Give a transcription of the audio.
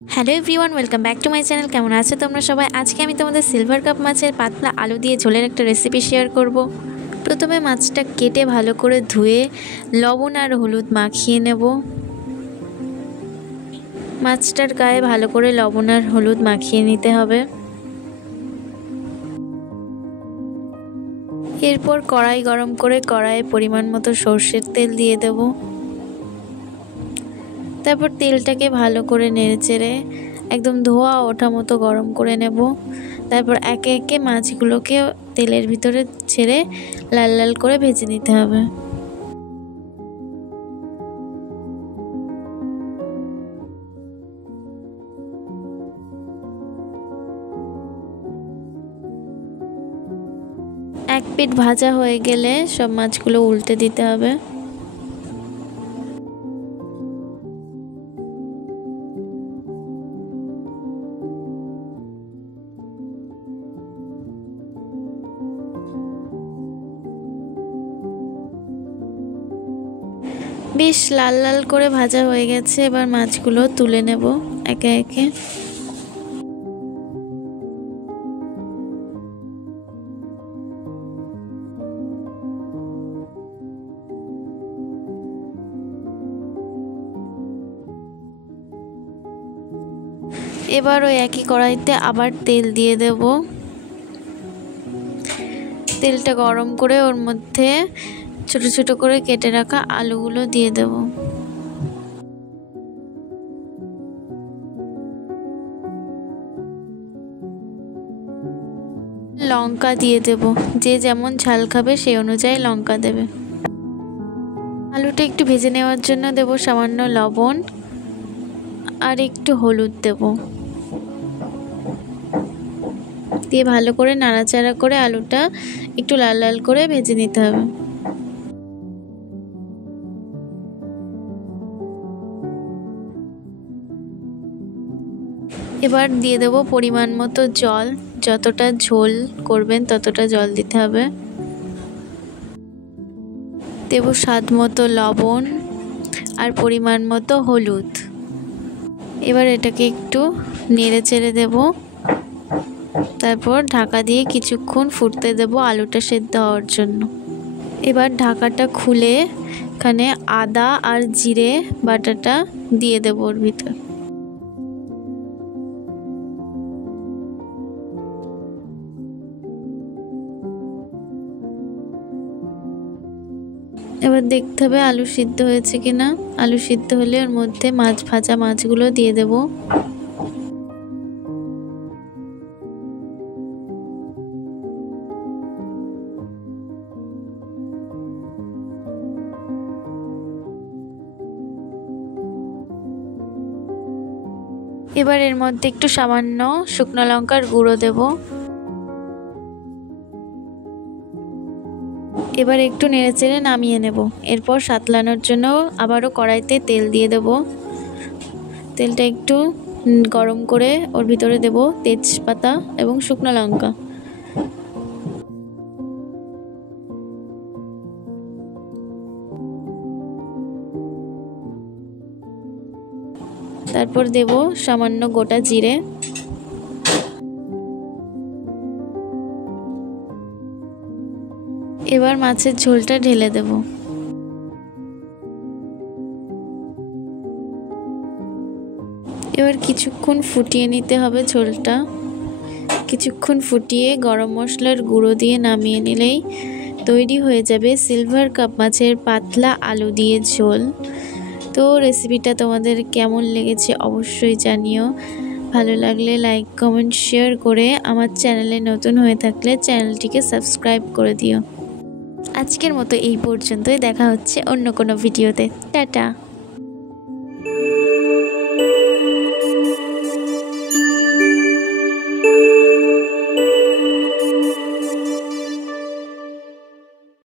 Hello everyone, welcome back to my channel. কেমন আছো তোমরা সবাই? আজকে আমি তোমাদের সিলভার কাপ মাছের পাতলা আলু দিয়ে ঝোলের একটা রেসিপি শেয়ার করব। প্রথমে মাছটা কেটে ভালো করে ধুয়ে লবণ আর হলুদ মাখিয়ে নেব। মাছটার গায়ে ভালো করে লবণ আর হলুদ মাখিয়ে নিতে হবে। এরপর কড়াই গরম করে কড়াইয়ে পরিমাণ মতো সর্ষের তেল দিয়ে দেব। তারপর তেলটাকে ভালো করে নেড়েচেড়ে একদম ধোয়া ওঠা মতো গরম করে নেব। তারপর একে একে মাছগুলোকে তেলের ভিতরে ছেড়ে লাল লাল করে ভেজে নিতে হবে। এক পিঠ ভাজা হয়ে গেলে সব মাছগুলো উল্টে দিতে হবে। বেশ লাল লাল করে ভাজা হয়ে গেছে, এবার মাছগুলো তুলে নেব একে একে। এবার ওই একই কড়াইতে আবার তেল দিয়ে দেব। তেলটা গরম করে ওর মধ্যে ছোট ছোট করে কেটে রাখা আলুগুলো দিয়ে দেব। লঙ্কা দিয়ে দেব, যে যেমন ঝাল খাবে সেই অনুযায়ী লঙ্কা দেবে। আলুটা একটু ভেজে নেওয়ার জন্য দেব সামান্য লবণ আর একটু হলুদ দেব। দিয়ে ভালো করে নাড়াচাড়া করে আলুটা একটু লাল লাল করে ভেজে নিতে হবে। এবার দিয়ে দেব পরিমাণ মতো জল, যতটা ঝোল করবেন ততটা জল দিতে হবে। দেব স্বাদ মতো লবণ আর পরিমাণ মতো হলুদ। এবার এটাকে একটু নেড়ে চেড়ে দেব। তারপর ঢাকা দিয়ে কিছুক্ষণ ফুটতে দেব আলুটা সেদ্ধ হওয়ার জন্য। এবার ঢাকাটা খুলে এখানে আদা আর জিরে বাটাটা দিয়ে দেব ওর ভিতর। এবার দেখতে হবে আলু সিদ্ধ হয়েছে কিনা। আলু সিদ্ধ হলে ওর মধ্যে মাছ ভাজা মাছগুলো দিয়ে দেব। এবার এর মধ্যে একটু সামান্য শুকনো লঙ্কার গুঁড়ো দেব। এবার একটু নেড়েচেড়ে নামিয়ে নেব। এরপর সাতলানোর জন্য আবারও কড়াইতে তেল দিয়ে দেব। তেলটা একটু গরম করে ওর ভিতরে দেব তেজপাতা এবং শুকনো লঙ্কা। তারপর দেব সামান্য গোটা জিরে। এবার মাছের ঝোলটা ঢেলে দেব। এবার কিছুক্ষণ ফুটিয়ে নিতে হবে ঝোলটা। কিছুক্ষণ ফুটিয়ে গরম মশলার গুঁড়ো দিয়ে নামিয়ে নিলেই তৈরি হয়ে যাবে সিলভার কাপ মাছের পাতলা আলু দিয়ে ঝোল। তো রেসিপিটা তোমাদের কেমন লেগেছে অবশ্যই জানিও। ভালো লাগলে লাইক কমেন্ট শেয়ার করে আমার চ্যানেলে নতুন হয়ে থাকলে চ্যানেলটিকে সাবস্ক্রাইব করে দিও। আজকের মতো এই পর্যন্তই, দেখা হচ্ছে অন্য কোনো ভিডিওতে। টাটা।